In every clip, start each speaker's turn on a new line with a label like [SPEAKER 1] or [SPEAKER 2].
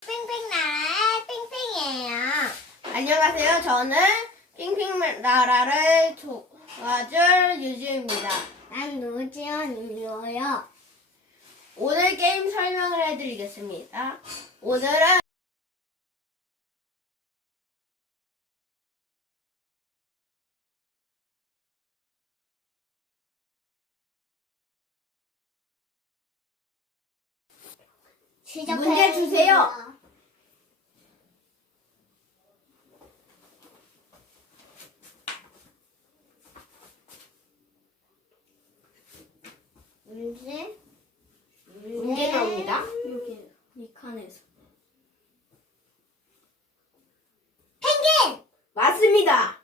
[SPEAKER 1] 핑핑나라의 핑핑이에요.
[SPEAKER 2] 안녕하세요. 저는 핑핑 나라를 도와줄 유주입니다.
[SPEAKER 1] 난 노지연이에요.
[SPEAKER 2] 오늘 게임 설명을 해드리겠습니다. 오늘은 문제 주세요.
[SPEAKER 1] 문제?
[SPEAKER 2] 문제 나옵니다.
[SPEAKER 3] 여기 이 칸에서
[SPEAKER 1] 펭귄!
[SPEAKER 2] 맞습니다.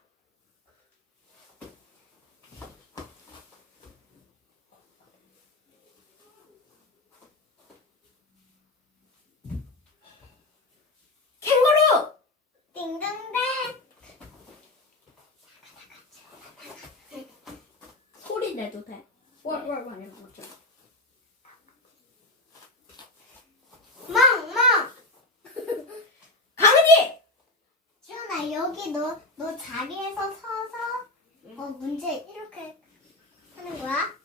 [SPEAKER 2] 캥거루!
[SPEAKER 1] 띵동댕!
[SPEAKER 3] 소리 내도 돼. 왈왈 많이 먹죠.
[SPEAKER 1] 멍! 멍!
[SPEAKER 2] 강은이!
[SPEAKER 1] 지연아 여기 너, 너 자리에서 서서 어, 문제 이렇게 하는 거야?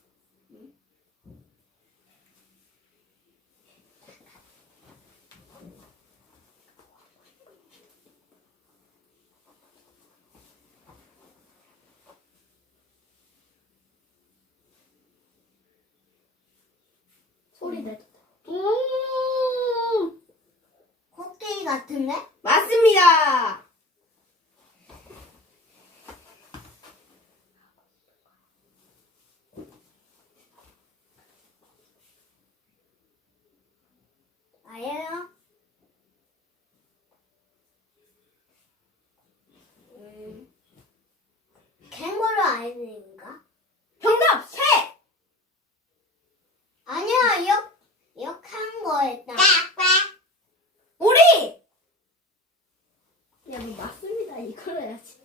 [SPEAKER 3] 소리 내도 돼.
[SPEAKER 2] 음,
[SPEAKER 1] 코끼리 같은데?
[SPEAKER 2] 맞습니다.
[SPEAKER 1] 아예요? 음, 캥거루 아이들인가?
[SPEAKER 2] 정답! 새!
[SPEAKER 1] 아니야, 역, 역한 거였다.
[SPEAKER 2] 오리!
[SPEAKER 3] 야, 너 맞습니다. 이걸 해야지.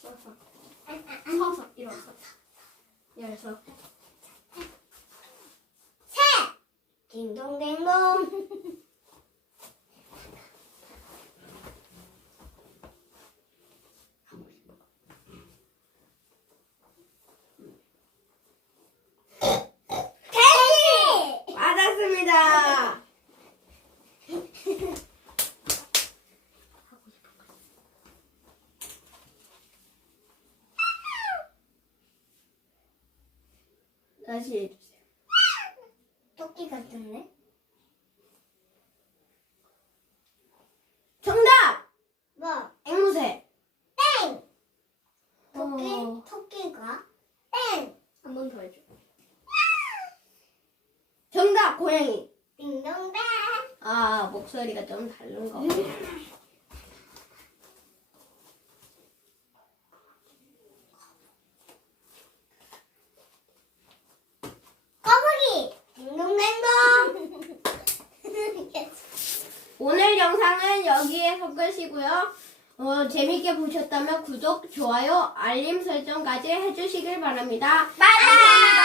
[SPEAKER 3] 서서 서서 일어서 열서
[SPEAKER 1] 새! 딩동댕동. 개미!
[SPEAKER 2] 맞았습니다. 다시 해주세요.
[SPEAKER 1] 토끼 같은데?
[SPEAKER 2] 정답!
[SPEAKER 1] 뭐?
[SPEAKER 2] 앵무새.
[SPEAKER 1] 땡! 토끼?
[SPEAKER 3] 어.
[SPEAKER 1] 토끼가? 땡!
[SPEAKER 3] 한 번 더 해줘.
[SPEAKER 2] 정답! 고양이.
[SPEAKER 1] 딩동댕.
[SPEAKER 2] 아, 목소리가 좀 다른 거.
[SPEAKER 1] 거북이! 딩동댕동.
[SPEAKER 2] 오늘 영상은 여기에서 끝이고요. 어, 재밌게 보셨다면 구독, 좋아요, 알림 설정까지 해주시길 바랍니다.
[SPEAKER 1] 감사합니다.